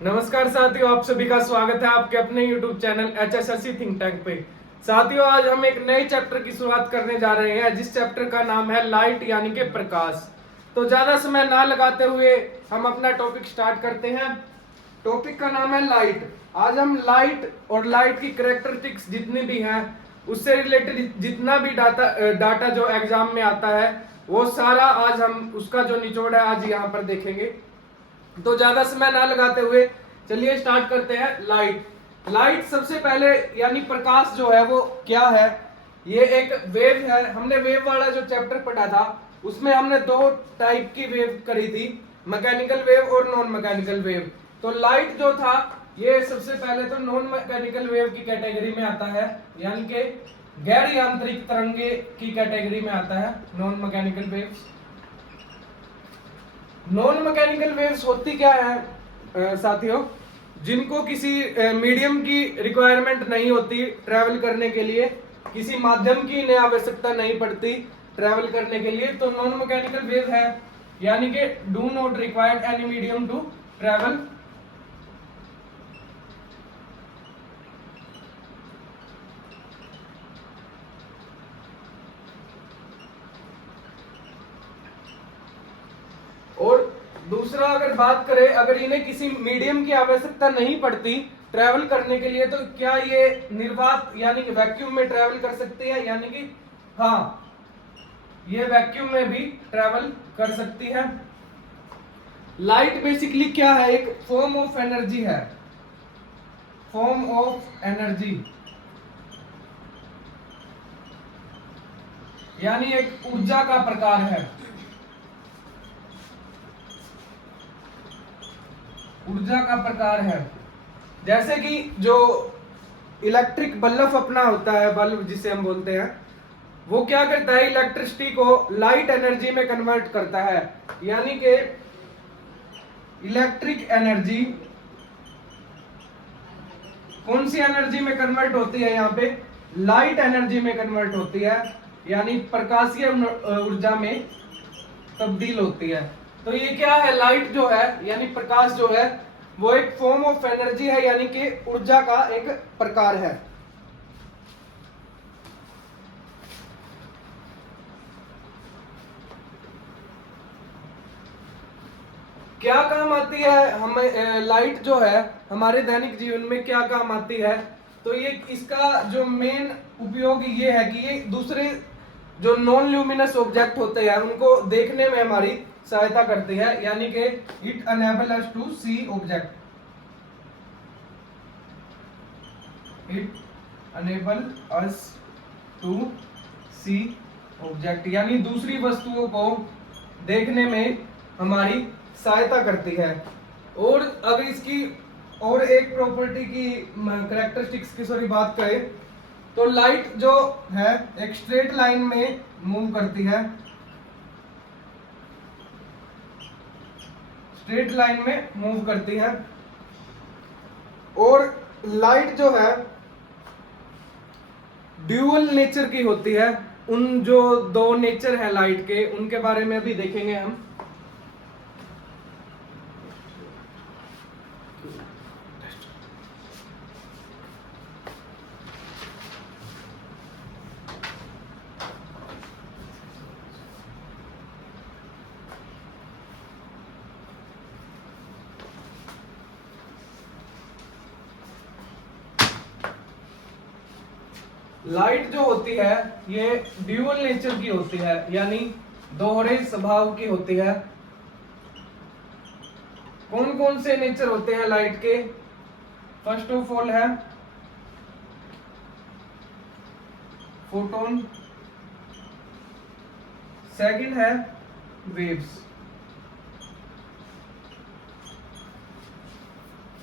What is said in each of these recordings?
नमस्कार साथियों, आप सभी का स्वागत है आपके अपने YouTube channel HSSC think tank पे। साथियों, आज हम एक नए चैप्टर की शुरुआत करने जा रहे हैं जिस चैप्टर का नाम है लाइट यानी कि प्रकाश। तो ज्यादा समय ना लगाते हुए हम अपना टॉपिक स्टार्ट करते हैं। टॉपिक का नाम है लाइट। आज हम लाइट और लाइट की कैरेक्टरिस्टिक्स जितनी भी हैं उससे रिलेटेड जितना भी डाटा जो एग्जाम में आता है वो सारा आज हम उसका जो निचोड़ है आज यहाँ पर देखेंगे। तो ज्यादा समय ना लगाते हुए चलिए स्टार्ट करते हैं। लाइट सबसे पहले यानी प्रकाश जो है वो क्या है। ये एक वेव है। हमने वेव वाला जो चैप्टर पढ़ा था उसमें हमने दो टाइप की वेव करी थी, मैकेनिकल वेव और नॉन मैकेनिकल वेव। तो लाइट जो था ये सबसे पहले तो नॉन मैकेनिकल वेव की कैटेगरी में आता है, यानी कि गैर यांत्रिक तरंगे की कैटेगरी में आता है non mechanical waves. Non mechanical waves होती क्या है साथियों, जिनको किसी मीडियम की रिक्वायरमेंट नहीं होती ट्रैवल करने के लिए, किसी माध्यम की इन्हें आवश्यकता नहीं पड़ती ट्रैवल करने के लिए, तो नॉन मैकेनिकल वेव है, यानी कि do not required any medium to travel. और दूसरा अगर बात करें, अगर इन्हें किसी मीडियम की आवश्यकता नहीं पड़ती ट्रैवल करने के लिए, तो क्या ये निर्वात यानी कि वैक्यूम में ट्रैवल कर सकती है, यानी कि हाँ, ये वैक्यूम में भी ट्रैवल कर सकती है। लाइट बेसिकली क्या है, एक फॉर्म ऑफ एनर्जी है, फॉर्म ऑफ एनर्जी, यानी एक ऊर्जा का प्रकार है, ऊर्जा का प्रकार है। जैसे कि जो इलेक्ट्रिक बल्ब अपना होता है, बल्ब जिसे हम बोलते हैं, वो क्या करता है, इलेक्ट्रिसिटी को लाइट एनर्जी में कन्वर्ट करता है, यानी कि इलेक्ट्रिक एनर्जी कौन सी एनर्जी में कन्वर्ट होती है, यहाँ पे लाइट एनर्जी में कन्वर्ट होती है, यानी प्रकाशीय ऊर्जा में तब्दील होती है। तो ये क्या है, लाइट जो है यानी प्रकाश जो है वो एक फॉर्म ऑफ एनर्जी है, यानी कि ऊर्जा का एक प्रकार है। क्या काम आती है हमें लाइट जो है हमारे दैनिक जीवन में क्या काम आती है, तो ये इसका जो मेन उपयोग ये है कि ये दूसरे जो नॉन ल्यूमिनस ऑब्जेक्ट होते हैं उनको देखने में हमारी सहायता करती है, यानी कि it enable us to see object, it enable us to see object, यानी दूसरी वस्तुओं को देखने में हमारी सहायता करती है। और अगर इसकी और एक प्रॉपर्टी की कैरेक्टरिस्टिक्स की सॉरी बात करें, तो लाइट जो है एक स्ट्रेट लाइन में मूव करती है, स्ट्रेट लाइन में मूव करती है। और लाइट जो है ड्यूअल नेचर की होती है। उन जो दो नेचर है लाइट के उनके बारे में अभी देखेंगे हम। लाइट जो होती है ये ड्यूअल नेचर की होती है, यानी दोहरे स्वभाव की होती है। कौन कौन से नेचर होते हैं लाइट के? फर्स्ट ऑफ ऑल है फोटोन, सेकंड है वेव्स।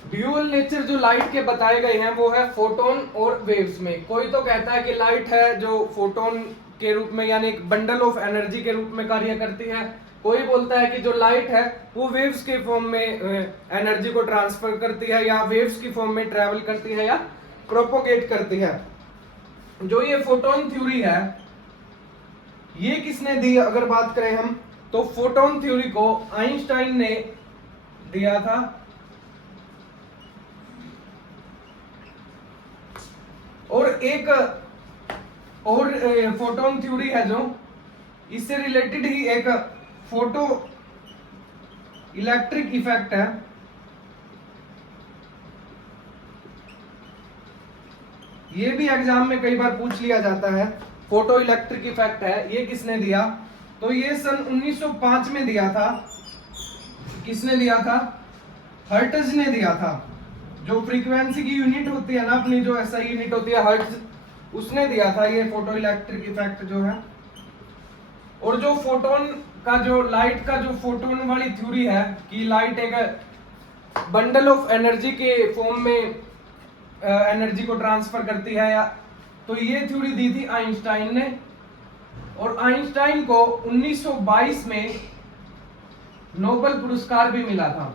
ड्यूअल नेचर जो लाइट के बताए गए हैं वो है फोटोन और वेव्स में। कोई तो कहता है कि लाइट है जो फोटोन के रूप में यानी एक बंडल ऑफ एनर्जी के रूप में कार्य करती है, कोई बोलता है कि जो लाइट है वो वेव्स के फॉर्म में एनर्जी को ट्रांसफर करती है या वेव्स की फॉर्म में ट्रेवल करती है या प्रोपोगेट करती है। जो ये फोटोन थ्योरी है ये किसने दी, अगर बात करें हम, तो फोटोन थ्योरी को आइंस्टाइन ने दिया था। और एक और फोटोन थ्योरी है जो इससे रिलेटेड ही एक फोटो इलेक्ट्रिक इफेक्ट है। ये भी एग्जाम में कई बार पूछ लिया जाता है। फोटो इलेक्ट्रिक इफेक्ट है, ये किसने दिया? तो ये सन 1905 में दिया था। किसने दिया था? हर्ट्ज ने दिया था। जो फ्रीक्वेंसी की यूनिट होती है ना अपनी, जो ऐसा यूनिट होती है हर्ट्ज, उसने दिया था ये फोटो इलेक्ट्रिक इफेक्ट जो है। और जो फोटोन का जो लाइट का जो फोटोन वाली थ्योरी है कि लाइट एक बंडल ऑफ एनर्जी के फॉर्म में एनर्जी को ट्रांसफर करती है, या तो ये थ्योरी दी थी आइंस्टाइन ने। और आइंस्टाइन को 1922 में नोबेल पुरस्कार भी मिला था।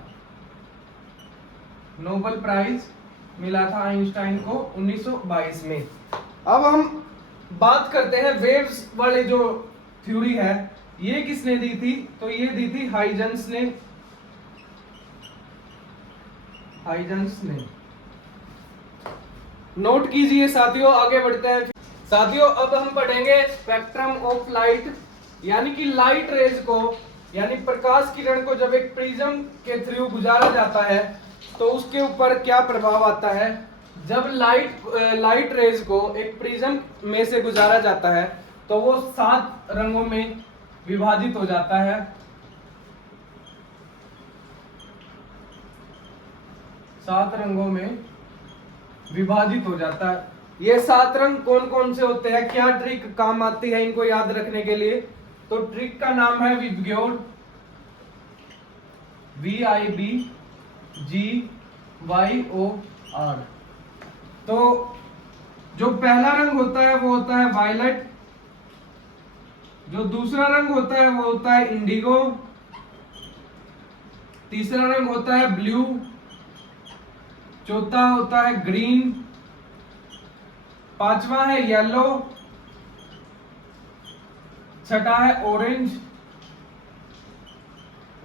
नोबेल प्राइज मिला था आइंस्टाइन को 1922 में। अब हम बात करते हैं वेव्स वाली जो थ्योरी है, ये किसने दी थी? तो ये दी थी हाइजेंस ने। हाइजेंस ने। नोट कीजिए साथियों, आगे बढ़ते हैं साथियों। अब हम पढ़ेंगे स्पेक्ट्रम ऑफ लाइट, यानी कि लाइट रेज को, यानी प्रकाश किरण को जब एक प्रिज्म के थ्रू गुजारा जाता है तो उसके ऊपर क्या प्रभाव आता है। जब लाइट रेज को एक प्रिज्म में से गुजारा जाता है तो वो 7 रंगों में विभाजित हो जाता है। 7 रंगों में विभाजित हो जाता है। ये 7 रंग कौन कौन से होते हैं, क्या ट्रिक काम आती है इनको याद रखने के लिए? तो ट्रिक का नाम है विबग्योर, VIBGYOR। तो जो पहला रंग होता है वो होता है वायलेट, जो दूसरा रंग होता है वो होता है इंडिगो, तीसरा रंग होता है ब्लू, चौथा होता है ग्रीन, पांचवा है येलो, छठा है ऑरेंज,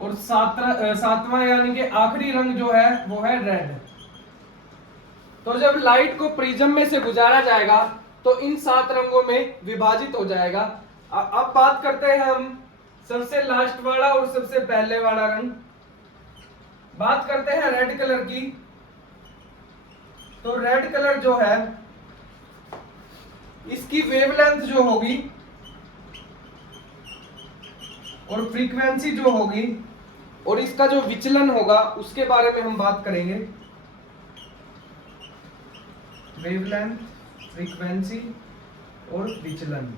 और सातवां यानी कि आखिरी रंग जो है वो है रेड। तो जब लाइट को प्रिज्म में से गुजारा जाएगा तो इन 7 रंगों में विभाजित हो जाएगा। अब बात करते हैं हम सबसे लास्ट वाला और सबसे पहले वाला रंग। बात करते हैं रेड कलर की। तो रेड कलर जो है, इसकी वेवलेंथ जो होगी और फ्रीक्वेंसी जो होगी और इसका जो विचलन होगा उसके बारे में हम बात करेंगे। वेवलेंथ, फ्रीक्वेंसी और विचलन।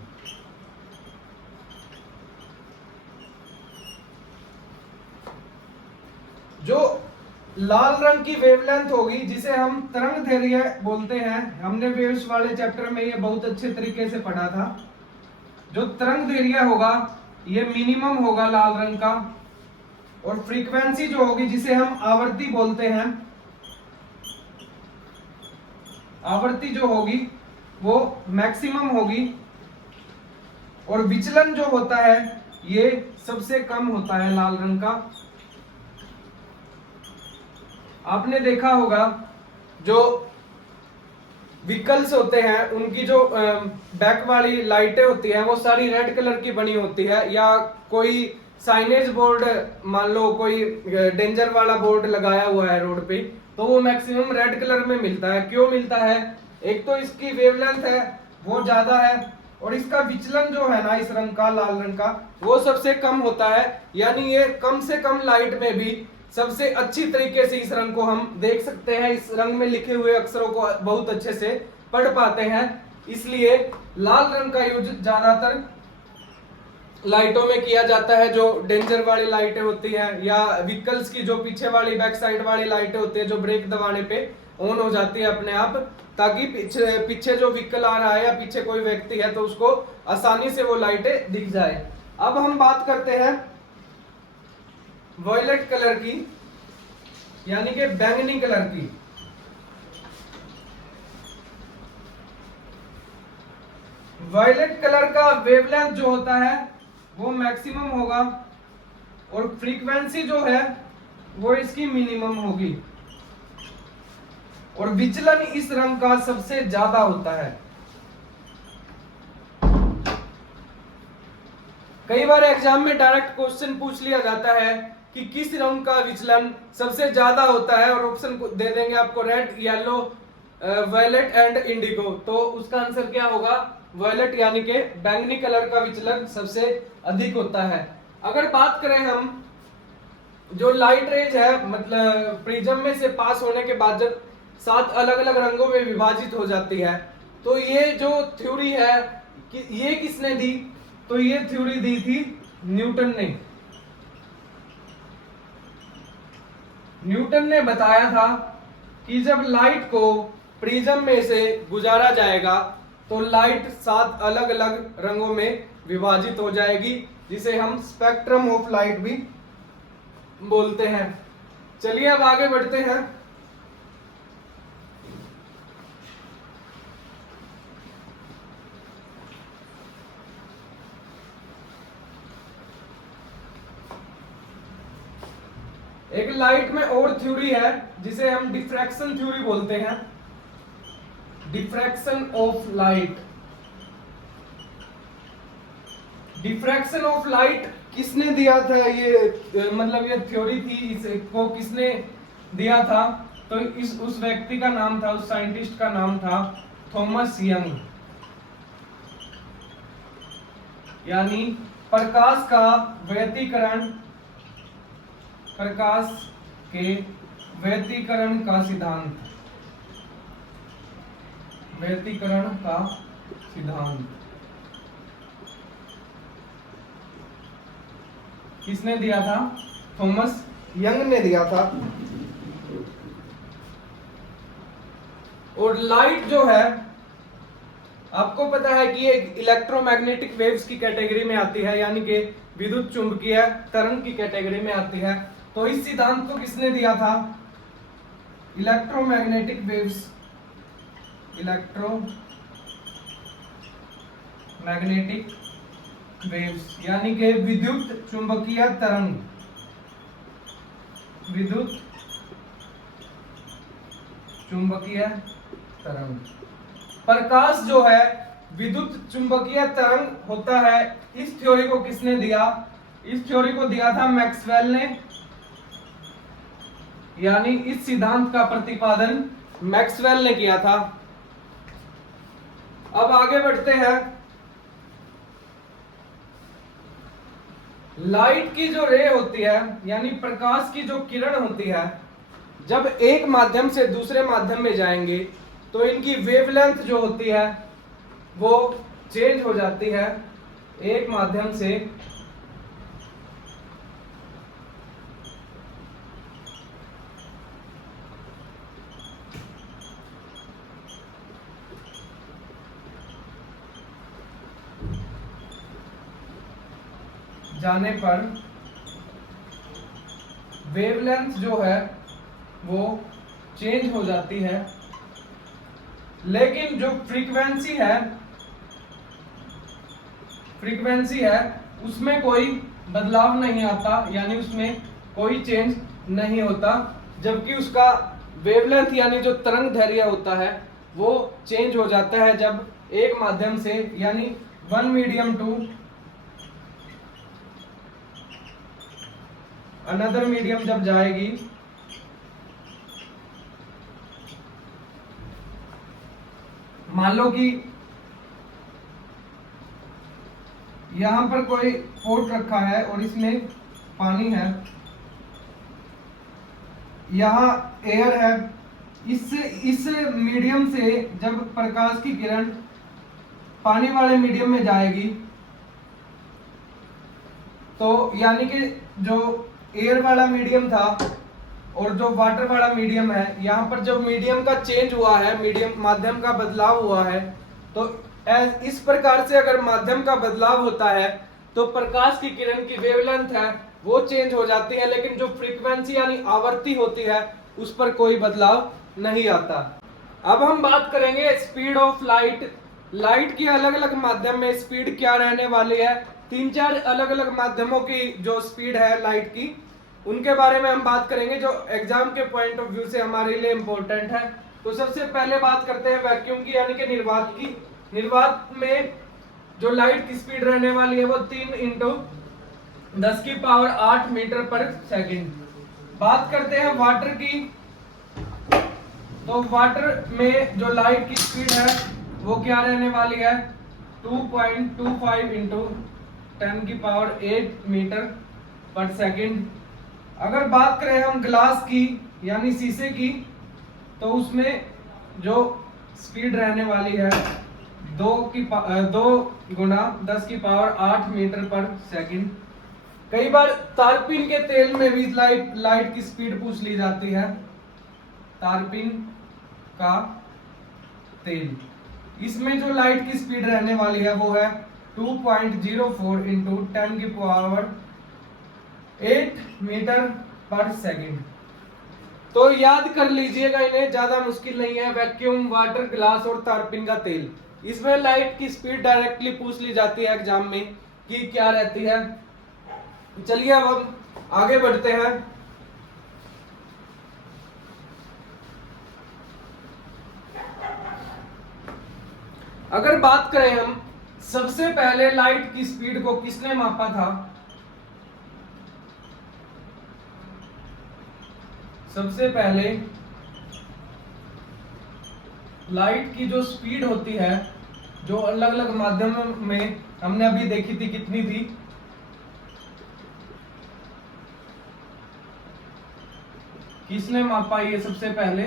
जो लाल रंग की वेवलेंथ होगी जिसे हम तरंग दैर्घ्य बोलते हैं, हमने वेव्स वाले चैप्टर में ये बहुत अच्छे तरीके से पढ़ा था। जो तरंग दैर्घ्य होगा ये मिनिमम होगा लाल रंग का, और फ्रीक्वेंसी जो होगी जिसे हम आवृत्ति बोलते हैं, आवृत्ति जो होगी वो मैक्सिमम होगी, और विचलन जो होता है ये सबसे कम होता है लाल रंग का। आपने देखा होगा जो व्हीकल्स होते हैं उनकी जो बैक वाली लाइटें होती हैं वो सारी रेड कलर की बनी होती है, या कोई साइनेज बोर्ड, मान लो कोई डेंजर वाला बोर्ड लगाया हुआ है रोड पे, तो वो मैक्सिमम रेड कलर में मिलता है। क्यों मिलता है? एक तो इसकी वेवलेंथ है वो ज्यादा है, और इसका विचलन जो है ना इस रंग का, लाल रंग का, वो सबसे कम होता है। यानी ये कम से कम लाइट में भी सबसे अच्छी तरीके से इस रंग को हम देख सकते हैं। इस रंग में लिखे हुए अक्षरों को बहुत अच्छे से पढ़ पाते हैं, इसलिए लाल रंग का यूज ज्यादातर लाइटों में किया जाता है। जो डेंजर वाली लाइटें होती है, या व्हीकल्स की जो पीछे वाली बैक साइड वाली लाइटें होती है जो ब्रेक दबाने पे ऑन हो जाती है अपने आप, ताकि पीछे जो व्हीकल आ रहा है या पीछे कोई व्यक्ति है तो उसको आसानी से वो लाइटें दिख जाए। अब हम बात करते हैं वॉयलेट कलर की, यानी कि बैंगनी कलर की। वॉयलेट कलर का वेवलेंथ जो होता है वो मैक्सिमम होगा, और फ्रीक्वेंसी जो है वो इसकी मिनिमम होगी। और विचलन इस रंग का सबसे ज्यादा होता है। कई बार एग्जाम में डायरेक्ट क्वेश्चन पूछ लिया जाता है कि किस रंग का विचलन सबसे ज्यादा होता है, और ऑप्शन दे देंगे आपको red, yellow, violet and indigo. तो उसका आंसर क्या होगा? वायलेट, यानी कि बैंगनी कलर का विचलन सबसे अधिक होता है। अगर बात करें हम जो लाइट रेज है, मतलब प्रिज्म में से पास होने के बाद जब 7 अलग अलग रंगों में विभाजित हो जाती है, तो ये जो थ्योरी है कि ये किसने दी? तो ये थ्योरी दी थी न्यूटन ने। न्यूटन ने बताया था कि जब लाइट को प्रिज्म में से गुजारा जाएगा तो लाइट 7 अलग अलग रंगों में विभाजित हो जाएगी, जिसे हम स्पेक्ट्रम ऑफ लाइट भी बोलते हैं। चलिए अब आगे बढ़ते हैं। एक लाइट में और थ्योरी है जिसे हम डिफ्रैक्शन थ्योरी बोलते हैं। Diffraction of light. Diffraction of light किसने दिया था? ये मतलब ये थ्योरी थी, इसको किसने दिया था? तो उस व्यक्ति का नाम था, उस साइंटिस्ट का नाम था थॉमस यंग। यानी प्रकाश का व्यतिकरण, प्रकाश के व्यतिकरण का सिद्धांत, व्यतिकरण का सिद्धांत किसने दिया था? थॉमस यंग ने दिया था। और लाइट जो है, आपको पता है कि ये इलेक्ट्रोमैग्नेटिक वेव्स की कैटेगरी में आती है, यानी कि विद्युत चुंबकीय तरंग की कैटेगरी में आती है। तो इस सिद्धांत को किसने दिया था? इलेक्ट्रोमैग्नेटिक वेव्स, इलेक्ट्रोमैग्नेटिक वेव्स यानी कि विद्युत चुंबकीय तरंग, विद्युत चुंबकीय तरंग। प्रकाश जो है विद्युत चुंबकीय तरंग होता है। इस थ्योरी को किसने दिया? इस थ्योरी को दिया था मैक्सवेल ने, यानी इस सिद्धांत का प्रतिपादन मैक्सवेल ने किया था। अब आगे बढ़ते हैं। लाइट की जो रे होती है, यानी प्रकाश की जो किरण होती है, जब एक माध्यम से दूसरे माध्यम में जाएंगे तो इनकी वेवलेंथ जो होती है वो चेंज हो जाती है। एक माध्यम से जाने पर वेवलेंथ जो है वो चेंज हो जाती है, लेकिन जो फ्रीक्वेंसी है उसमें कोई बदलाव नहीं आता, यानी उसमें कोई चेंज नहीं होता। जबकि उसका वेवलेंथ यानी जो तरंग दैर्घ्य होता है वो चेंज हो जाता है जब एक माध्यम से, यानी one medium to another medium जब जाएगी मान लो कि यहां पर कोई पोट रखा है और इसमें पानी है, यहां एयर है। इस मीडियम से जब प्रकाश की किरण पानी वाले मीडियम में जाएगी तो यानी कि जो एयर वाला मीडियम था और जो वाटर वाला मीडियम है, यहाँ पर जब मीडियम का चेंज हुआ है, मीडियम माध्यम का बदलाव हुआ है, तो इस प्रकार से अगर माध्यम का बदलाव होता है तो प्रकाश की किरण की वेवलेंथ है वो चेंज हो जाती है, लेकिन जो फ्रीक्वेंसी यानी आवृत्ति होती है उस पर कोई बदलाव नहीं आता। अब हम बात करेंगे स्पीड ऑफ लाइट। लाइट की अलग अलग माध्यम में स्पीड क्या रहने वाली है। 3-4 अलग अलग माध्यमों की जो स्पीड है लाइट की, उनके बारे में हम बात करेंगे जो एग्जाम के पॉइंट ऑफ व्यू से हमारे लिए इंपॉर्टेंट है। तो सबसे पहले बात करते हैं वैक्यूम की यानी कि निर्वात की। निर्वात में जो लाइट की स्पीड रहने वाली है वो 3 इंटू 10⁸ मीटर पर सेकंड। बात करते हैं वाटर की। तो वाटर में जो लाइट की स्पीड है वो क्या रहने वाली है 2.25 इंटू 10⁸ मीटर पर सेकंड। अगर बात करें हम ग्लास की यानी शीशे की, तो उसमें जो स्पीड रहने वाली है 2 गुना 10⁸ मीटर पर सेकंड। कई बार तारपीन के तेल में भी लाइट की स्पीड पूछ ली जाती है। तारपीन का तेल, इसमें जो लाइट की स्पीड रहने वाली है वो है 2.04 इंटू 10⁸ मीटर पर सेकंड। तो याद कर लीजिएगा इन्हें, ज्यादा मुश्किल नहीं है। वैक्यूम, वाटर, ग्लास और तारपीन का तेल, इसमें लाइट की स्पीड डायरेक्टली पूछ ली जाती है एग्जाम में कि क्या रहती है। चलिए अब हम आगे बढ़ते हैं। अगर बात करें हम, सबसे पहले लाइट की स्पीड को किसने मापा था? सबसे पहले लाइट की जो स्पीड होती है, जो अलग अलग माध्यम में हमने अभी देखी थी, कितनी थी? किसने मापा ये सबसे पहले?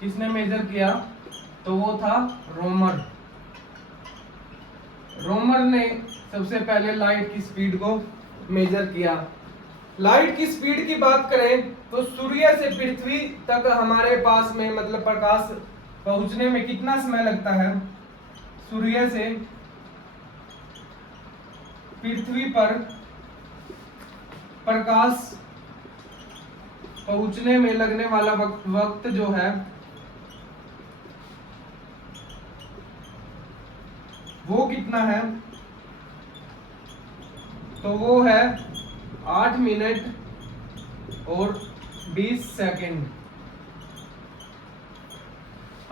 किसने मेजर किया? तो वो था रोमर। रोमर ने सबसे पहले लाइट की स्पीड को मेजर किया। लाइट की स्पीड की बात करें तो सूर्य से पृथ्वी तक हमारे पास में मतलब प्रकाश पहुंचने में कितना समय लगता है? सूर्य से पृथ्वी पर प्रकाश पहुंचने में लगने वाला वक्त जो है वो कितना है? तो वो है 8 मिनट और 20 सेकंड।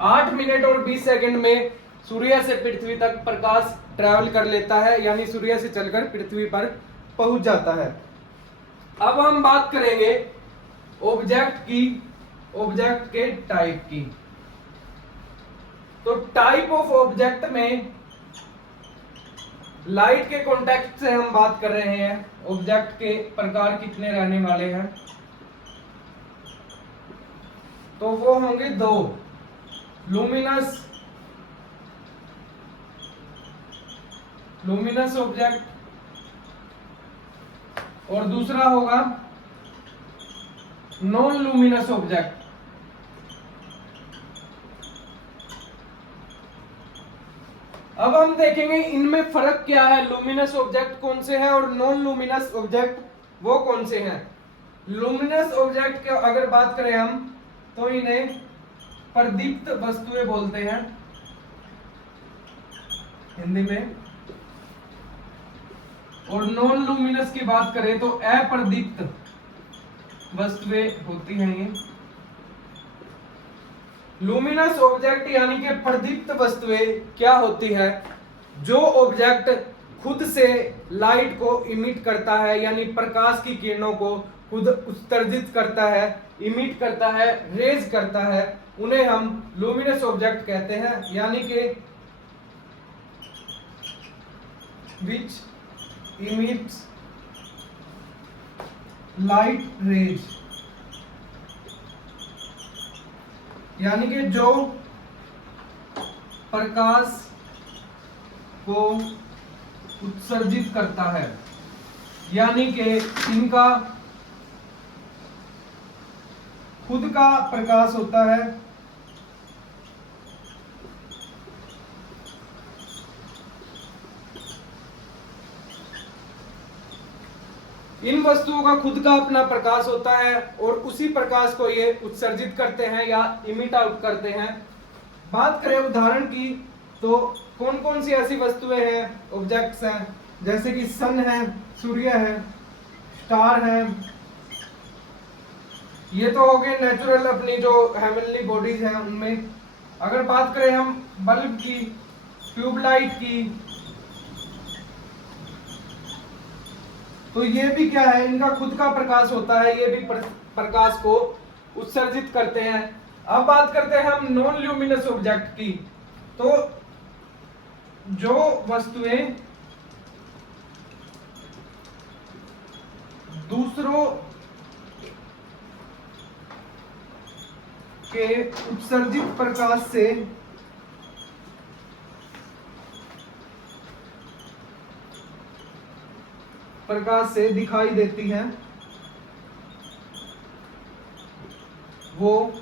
8 मिनट और 20 सेकंड में सूर्य से पृथ्वी तक प्रकाश ट्रैवल कर लेता है, यानी सूर्य से चलकर पृथ्वी पर पहुंच जाता है। अब हम बात करेंगे ऑब्जेक्ट की, ऑब्जेक्ट के टाइप की। तो टाइप ऑफ ऑब्जेक्ट में लाइट के कॉन्टेक्ट से हम बात कर रहे हैं। ऑब्जेक्ट के प्रकार कितने रहने वाले हैं? तो वो होंगे 2, लुमिनस ऑब्जेक्ट, और दूसरा होगा नॉन लुमिनस ऑब्जेक्ट। अब हम देखेंगे इनमें फर्क क्या है, लुमिनस ऑब्जेक्ट कौन से हैं और नॉन लुमिनस ऑब्जेक्ट वो कौन से हैं। लुमिनस ऑब्जेक्ट की अगर बात करें हम, तो इन्हें प्रदीप्त वस्तुएं बोलते हैं हिंदी में, और नॉन लुमिनस की बात करें तो अप्रदीप्त वस्तुएं होती हैं ये। लुमिनस ऑब्जेक्ट यानी कि प्रदीप्त वस्तुएं क्या होती है? जो ऑब्जेक्ट खुद से लाइट को इमिट करता है, यानी प्रकाश की किरणों को खुद उत्सर्जित करता है, इमिट करता है, रेज करता है, उन्हें हम लुमिनस ऑब्जेक्ट कहते हैं। यानी कि विच इमिट्स लाइट रेज, यानी कि जो प्रकाश को उत्सर्जित करता है, यानी कि इनका खुद का प्रकाश होता है। इन वस्तुओं का खुद का अपना प्रकाश होता है और उसी प्रकाश को ये उत्सर्जित करते हैं या इमिट आउट करते हैं। बात करें उदाहरण की, तो कौन कौन सी ऐसी वस्तुएं हैं, ऑब्जेक्ट्स हैं, जैसे कि सन है, सूर्य है, स्टार है, ये तो हो गए नेचुरल अपनी जो हेवनली बॉडीज हैं उनमें। अगर बात करें हम बल्ब की, ट्यूबलाइट की, तो ये भी क्या है, इनका खुद का प्रकाश होता है, ये भी प्रकाश को उत्सर्जित करते हैं। अब बात करते हैं हम नॉन ल्यूमिनस ऑब्जेक्ट की। तो जो वस्तुएं दूसरों के उत्सर्जित प्रकाश से दिखाई देती हैं, वो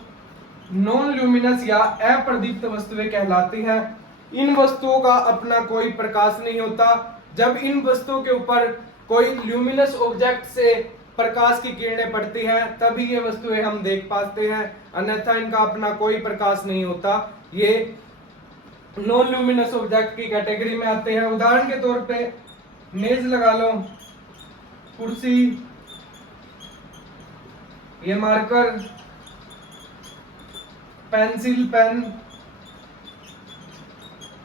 नॉन ल्यूमिनस या अप्रदीप्त वस्तुएं कहलाती हैं। इन वस्तुओं का अपना कोई प्रकाश नहीं होता। जब इन वस्तुओं के ऊपर कोई ल्यूमिनस ऑब्जेक्ट से प्रकाश की किरणें पड़ती हैं तभी ये वस्तुएं हम देख पाते हैं, अन्यथा इनका अपना कोई प्रकाश नहीं होता। ये नॉन ल्यूमिनस ऑब्जेक्ट की कैटेगरी में आते हैं। उदाहरण के तौर पे मेज लगा लो, कुर्सी, ये मार्कर, पेंसिल, पेन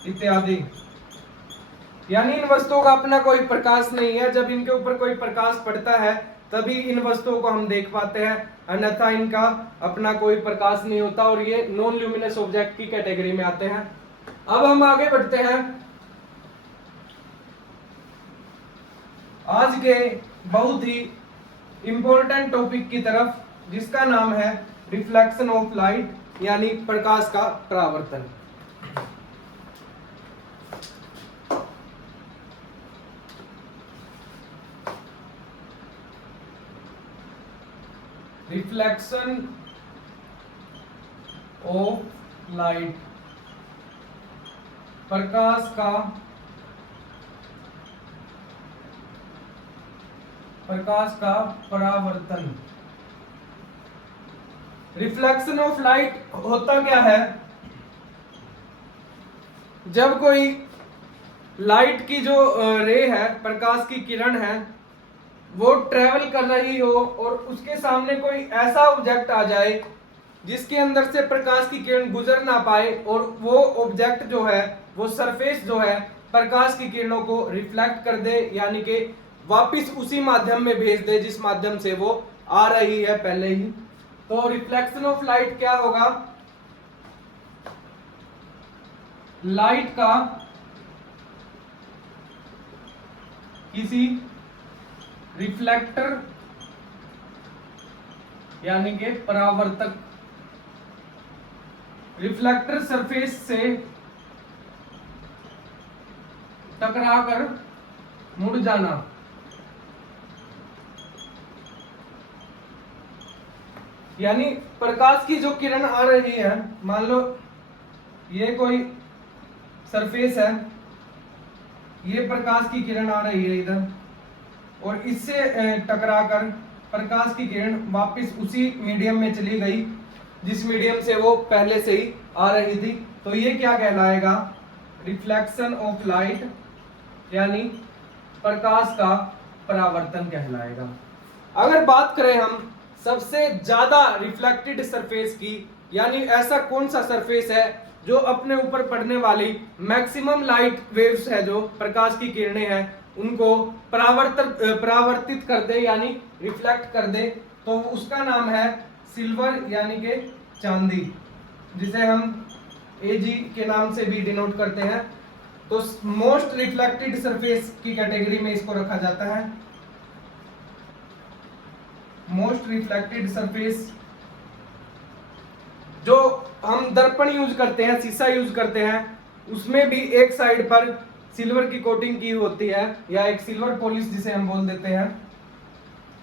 इत्यादि। यानी इन वस्तुओं का अपना कोई प्रकाश नहीं है। जब इनके ऊपर कोई प्रकाश पड़ता है तभी इन वस्तुओं को हम देख पाते हैं, अन्यथा इनका अपना कोई प्रकाश नहीं होता और ये नॉन ल्यूमिनस ऑब्जेक्ट की कैटेगरी में आते हैं। अब हम आगे बढ़ते हैं आज के बहुत ही इंपॉर्टेंट टॉपिक की तरफ, जिसका नाम है रिफ्लेक्शन ऑफ लाइट, यानी प्रकाश का परावर्तन। रिफ्लेक्शन ऑफ लाइट, प्रकाश का परावर्तन। रिफ्लेक्शन ऑफ लाइट होता क्या है? जब कोई लाइट की जो रे है, प्रकाश की किरण है, वो ट्रेवल कर रही हो और उसके सामने कोई ऐसा ऑब्जेक्ट आ जाए जिसके अंदर से प्रकाश की किरण गुजर ना पाए और वो ऑब्जेक्ट जो है, वो सरफेस जो है, प्रकाश की किरणों को रिफ्लेक्ट कर दे, यानी कि वापस उसी माध्यम में भेज दे जिस माध्यम से वो आ रही है पहले ही। तो रिफ्लेक्शन ऑफ लाइट क्या होगा? लाइट का किसी रिफ्लेक्टर यानी कि परावर्तक, रिफ्लेक्टर सरफेस से टकराकर मुड़ जाना। यानी प्रकाश की जो किरण आ रही है, मान लो ये कोई सरफेस है, ये प्रकाश की किरण आ रही है इधर, और इससे टकराकर प्रकाश की किरण वापस उसी मीडियम में चली गई जिस मीडियम से वो पहले से ही आ रही थी। तो ये क्या कहलाएगा? रिफ्लेक्शन ऑफ लाइट, यानी प्रकाश का परावर्तन कहलाएगा। अगर बात करें हम सबसे ज्यादा रिफ्लेक्टेड सरफेस की, यानी ऐसा कौन सा सरफेस है जो अपने ऊपर पड़ने वाली मैक्सिमम लाइट वेव्स है, जो प्रकाश की किरणें हैं, उनको परावर्तित कर दे, यानी रिफ्लेक्ट कर दे, तो उसका नाम है सिल्वर, यानी कि चांदी, जिसे हम Ag के नाम से भी डिनोट करते हैं। तो मोस्ट रिफ्लेक्टेड सरफेस की कैटेगरी में इसको रखा जाता है। मोस्ट रिफ्लेक्टेड सरफेस, जो हम दर्पण यूज करते हैं, शीशा यूज करते हैं, उसमें भी एक साइड पर सिल्वर की कोटिंग की होती है, या एक सिल्वर पॉलिश जिसे हम बोल देते हैं,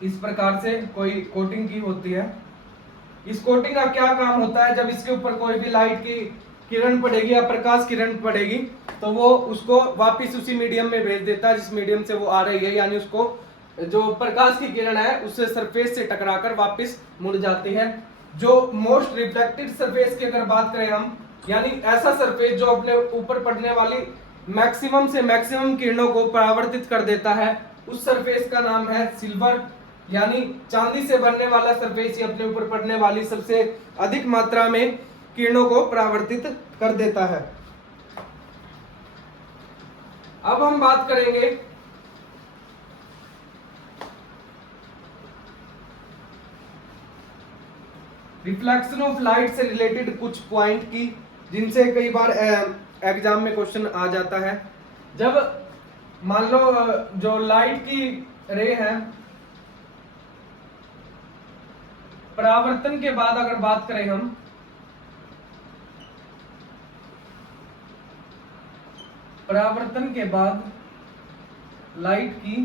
इस प्रकार से कोई कोटिंग की होती है। इस कोटिंग का क्या काम होता है? जब इसके ऊपर कोई भी लाइट की किरण पड़ेगी या प्रकाश किरण पड़ेगी तो वो उसको वापस उसी मीडियम में भेज देता है जिस मीडियम से वो आ रही है, यानी उसको जो प्रकाश की किरण है उससे सरफेस से टकराकर वापस मुड़ जाती है। जो मोस्ट रिफ्लेक्टेड सरफेस की अगर बात करें हम, यानी ऐसा सरफेस जो अपने ऊपर पड़ने वाली मैक्सिमम से मैक्सिमम किरणों को परावर्तित कर देता है, उस सरफेस का नाम है सिल्वर, यानी चांदी से बनने वाला सरफेस ही अपने ऊपर पड़ने वाली सबसे अधिक मात्रा में किरणों को परावर्तित कर देता है। अब हम बात करेंगे रिफ्लेक्शन ऑफ लाइट से रिलेटेड कुछ पॉइंट की, जिनसे कई बार एग्जाम में क्वेश्चन आ जाता है। जब मान लो जो लाइट की रे है, परावर्तन के बाद अगर बात करें हम, परावर्तन के बाद लाइट की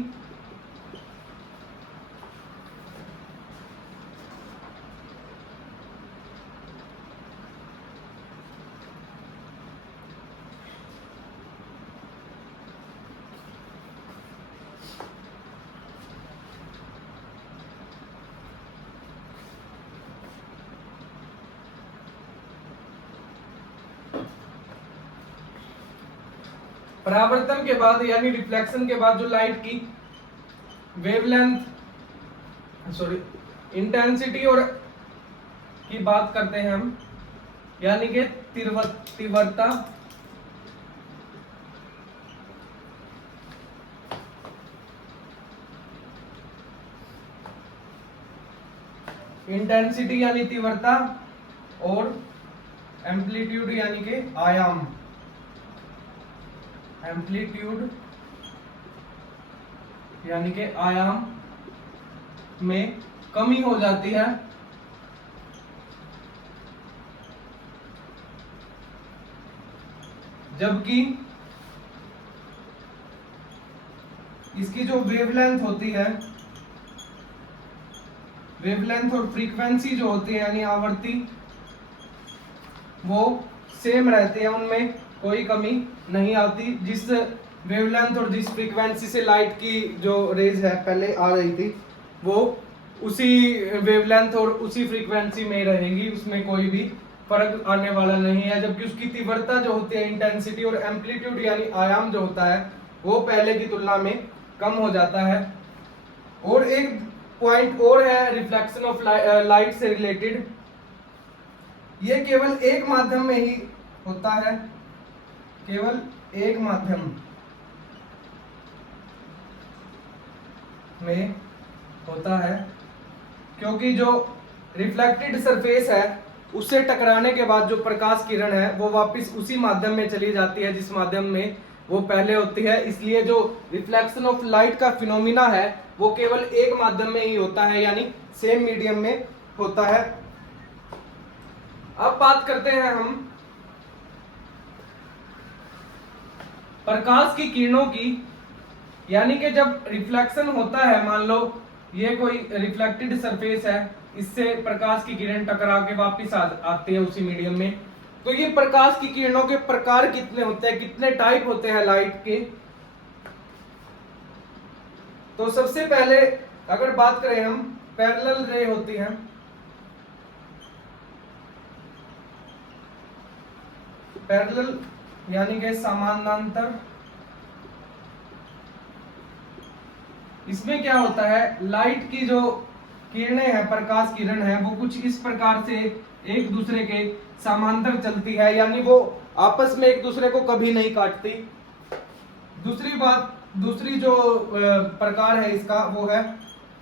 परावर्तन के बाद यानी रिफ्लेक्शन के बाद जो लाइट की वेवलेंथ, इंटेंसिटी और की बात करते हैं हम, यानी कि तीव्रता, इंटेंसिटी यानी तीव्रता और एम्पलीट्यूड यानी कि आयाम, एम्पलीट्यूड यानी कि आयाम में कमी हो जाती है, जबकि इसकी जो वेवलेंथ होती है, वेवलेंथ और फ्रीक्वेंसी जो होती है यानी आवृत्ति, वो सेम रहती है, उनमें कोई कमी नहीं आती। जिस वेवलेंथ और जिस फ्रीक्वेंसी से लाइट की जो रेज है पहले आ रही थी, वो उसी वेवलेंथ और उसी फ्रीक्वेंसी में रहेगी, उसमें कोई भी फर्क आने वाला नहीं है। जबकि उसकी तीव्रता जो होती है, इंटेंसिटी और एम्पलीट्यूड यानी आयाम जो होता है, वो पहले की तुलना में कम हो जाता है। और एक पॉइंट और है रिफ्लेक्शन ऑफ लाइट से रिलेटेड, ये केवल एक माध्यम में ही होता है, केवल एक माध्यम में होता है, क्योंकि जो रिफ्लेक्टेड सरफेस है उससे टकराने के बाद जो प्रकाश किरण है वो वापस उसी माध्यम में चली जाती है जिस माध्यम में वो पहले होती है। इसलिए जो रिफ्लेक्शन ऑफ लाइट का फिनोमिना है वो केवल एक माध्यम में ही होता है, यानी सेम मीडियम में होता है। अब बात करते हैं हम प्रकाश की किरणों की, यानी कि जब रिफ्लेक्शन होता है, मान लो ये कोई रिफ्लेक्टेड सरफेस है, इससे प्रकाश की किरण टकरा के वापस आती है उसी मीडियम में, तो ये प्रकाश की किरणों के प्रकार कितने होते हैं, कितने टाइप होते हैं लाइट के। तो सबसे पहले अगर बात करें हम, पैरेलल रे होती है, पैरेलल यानी कि समानांतर। इसमें क्या होता है, लाइट की जो किरणें हैं, प्रकाश किरण है, वो कुछ इस प्रकार से एक दूसरे के समांतर चलती है, यानी वो आपस में एक दूसरे को कभी नहीं काटती। दूसरी बात, दूसरी जो प्रकार है इसका वो है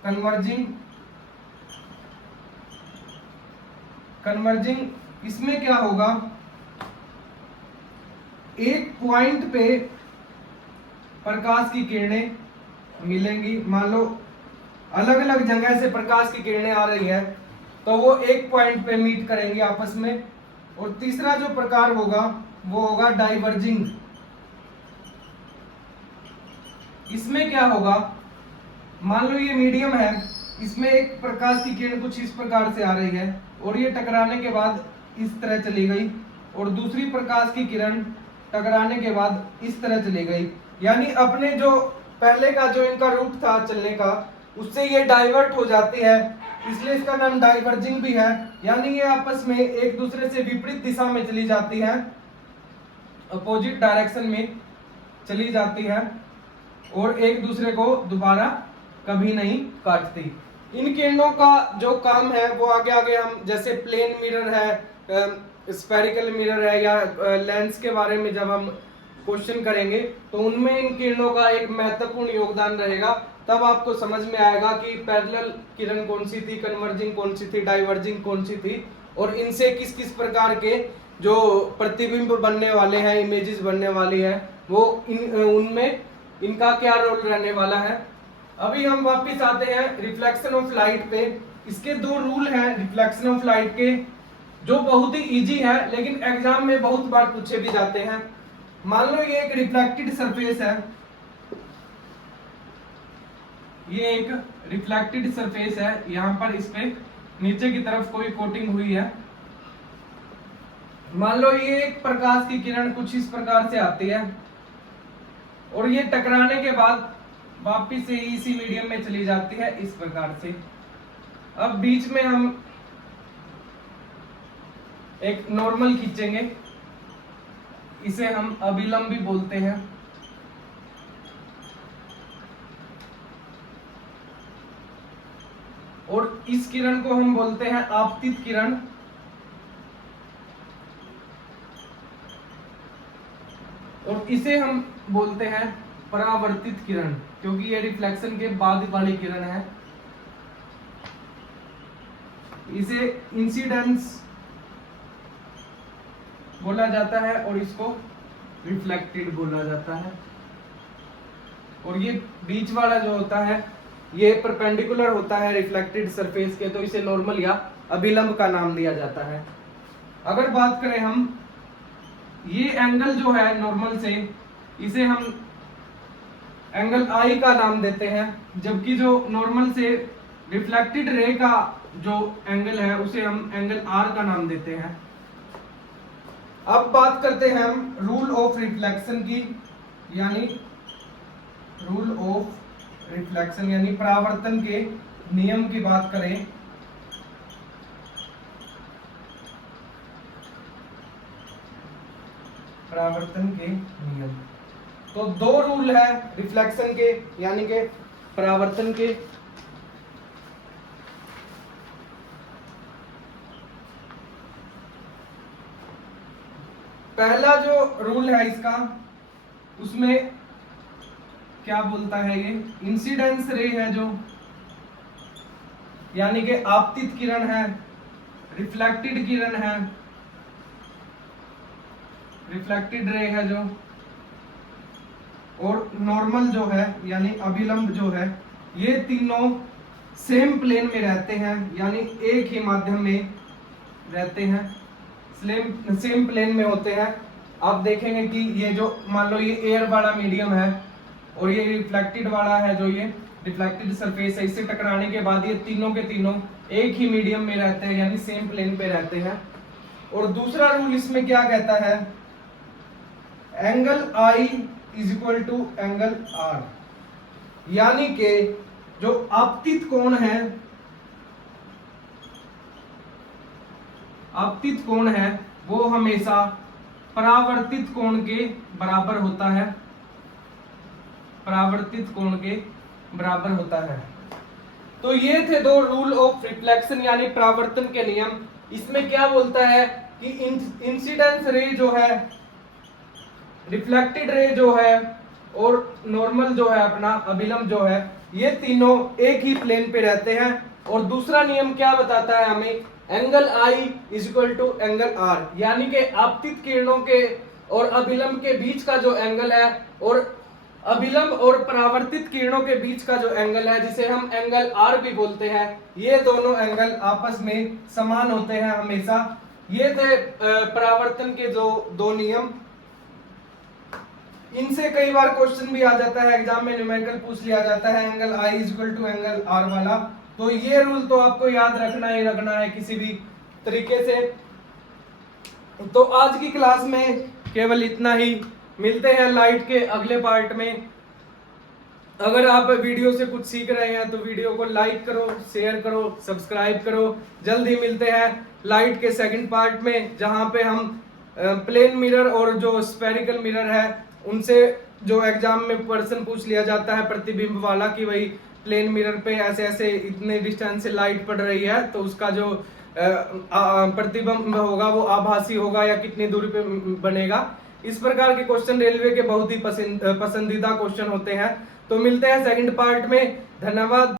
कन्वर्जिंग। कन्वर्जिंग इसमें क्या होगा, एक पॉइंट पे प्रकाश की किरणें मिलेंगी, मान लो अलग अलग जगह से प्रकाश की किरणें आ रही हैं, तो वो एक पॉइंट पे मीट करेंगे आपस में। और तीसरा जो प्रकार होगा वो होगा डाइवर्जिंग। इसमें क्या होगा, मान लो ये मीडियम है, इसमें एक प्रकाश की किरण कुछ इस प्रकार से आ रही है और ये टकराने के बाद इस तरह चली गई, और दूसरी प्रकाश की किरण टकराने के बाद इस तरह चली गई, यानी अपने जो पहले का जो इनका रूट था चलने का, उससे ये डाइवर्ट हो जाती है, इसलिए इसका नाम डाइवर्जिंग भी है। यानी ये आपस में एक दूसरे से विपरीत दिशा में चली जाती है, अपोजिट डायरेक्शन में चली जाती है, और एक दूसरे को दोबारा कभी नहीं काटती। इन किरणों का जो काम है वो आगे आगे हम, जैसे प्लेन मिरर है, स्फेरिकल मिरर है, या लेंस के बारे में जब हम क्वेश्चन करेंगे तो उनमें इन किरणों का एक महत्वपूर्ण योगदान रहेगा। तब आपको समझ में आएगा कि पैरेलल किरण कौन सी थी, कन्वर्जिंग कौन सी थी, डाइवर्जिंग कौन सी थी, और इनसे किस किस प्रकार के जो प्रतिबिंब बनने वाले हैं, इमेजेस बनने वाली है, वो उनमें इनका क्या रोल रहने वाला है। अभी हम वापस आते हैं रिफ्लेक्शन ऑफ लाइट पे। इसके दो रूल हैं रिफ्लेक्शन ऑफ लाइट के, जो बहुत ही इजी है लेकिन एग्जाम में बहुत बार पूछे भी जाते हैं। मान लो ये एक रिफ्लेक्टेड सरफेस है, ये एक रिफ्लेक्टेड सरफेस है, यहां पर इस पे नीचे की तरफ कोई कोटिंग हुई है। मान लो ये एक प्रकाश की किरण कुछ इस प्रकार से आती है और ये टकराने के बाद वापिस से इसी मीडियम में चली जाती है इस प्रकार से। अब बीच में हम एक नॉर्मल खींचेंगे, इसे हम अभिलंब भी बोलते हैं। और इस किरण को हम बोलते हैं आपतित किरण। और इसे हम बोलते हैं परावर्तित किरण, क्योंकि ये रिफ्लेक्शन के बाद वाली किरण है। इसे इंसिडेंस बोला जाता है और इसको रिफ्लेक्टेड बोला जाता है। और ये बीच वाला जो होता है ये परपेंडिकुलर होता है रिफ्लेक्टेड सरफेस के, तो इसे नॉर्मल या अभिलंब का नाम दिया जाता है। अगर बात करें हम, ये एंगल जो है नॉर्मल से, इसे हम एंगल आई का नाम देते हैं, जबकि जो नॉर्मल से रिफ्लेक्टेड रे का जो एंगल है उसे हम एंगल आर का नाम देते हैं। अब बात करते हैं हम रूल ऑफ रिफ्लेक्शन की, यानी रूल ऑफ रिफ्लेक्शन यानी परावर्तन के नियम की बात करें। परावर्तन के नियम, तो दो रूल है रिफ्लेक्शन के यानी के परावर्तन के। पहला जो रूल है इसका, उसमें क्या बोलता है, ये इंसिडेंस रे है जो, यानी कि आपतित किरण है, रिफ्लेक्टेड किरण है, रिफ्लेक्टेड रे है जो, और नॉर्मल जो है यानी अभिलंब जो है, ये तीनों सेम प्लेन में रहते हैं, यानी एक ही माध्यम में रहते हैं, सेम प्लेन में होते हैं। आप देखेंगे कि ये जो मान लो ये एयर वाला मीडियम है और ये रिफ्लेक्टेड वाला है, जो ये रिफ्लेक्टेड सरफेस है, इससे टकराने के बाद ये तीनों के तीनों एक ही मीडियम में रहते हैं, यानी सेम प्लेन पे रहते हैं। और दूसरा रूल इसमें क्या कहता है, angle i is equal to angle r, यानी कि जो आपतित कोण है, आपतित कोण है वो हमेशा परावर्तित कोण के बराबर होता है, परावर्तित कोण के बराबर होता है। तो ये थे दो रूल ऑफ रिफ्लेक्शन यानी परावर्तन के नियम। इसमें क्या बोलता है कि इंसिडेंस रे जो है, रिफ्लेक्टेड रे जो है, और नॉर्मल जो है अपना अभिलंब जो है, ये तीनों एक ही प्लेन पे रहते हैं। और दूसरा नियम क्या बताता है हमें, angle i is equal to angle r, यानी कि आपतित किरणों के और अभिलंब के बीच का जो एंगल है, और अभिलंब और परावर्तित किरणों के बीच का जो एंगल है, जिसे हम एंगल आर भी बोलते हैं, ये दोनों एंगल आपस में समान होते हैं हमेशा। ये थे परावर्तन के जो दो नियम। इनसे कई बार क्वेश्चन भी आ जाता है एग्जाम में, न्यूमेरिकल पूछ लिया जाता है angle i is equal to angle r वाला। तो ये रूल तो आपको याद रखना ही रखना है किसी भी तरीके से। तो आज की क्लास में केवल इतना ही, मिलते हैं लाइट के अगले पार्ट में। अगर आप वीडियो से कुछ सीख रहे हैं तो वीडियो को लाइक करो, शेयर करो, सब्सक्राइब करो। जल्द ही मिलते हैं लाइट के सेकंड पार्ट में, जहां पे हम प्लेन मिरर और जो स्फेरिकल मिरर है उनसे जो एग्जाम में प्रश्न पूछ लिया जाता है प्रतिबिंब वाला, कि भाई प्लेन मिरर पे ऐसे ऐसे इतने डिस्टेंस से लाइट पड़ रही है तो उसका जो प्रतिबिंब होगा वो आभासी होगा या कितनी दूरी पे बनेगा। इस प्रकार के क्वेश्चन रेलवे के बहुत ही पसंदीदा क्वेश्चन होते हैं। तो मिलते हैं सेकंड पार्ट में। धन्यवाद।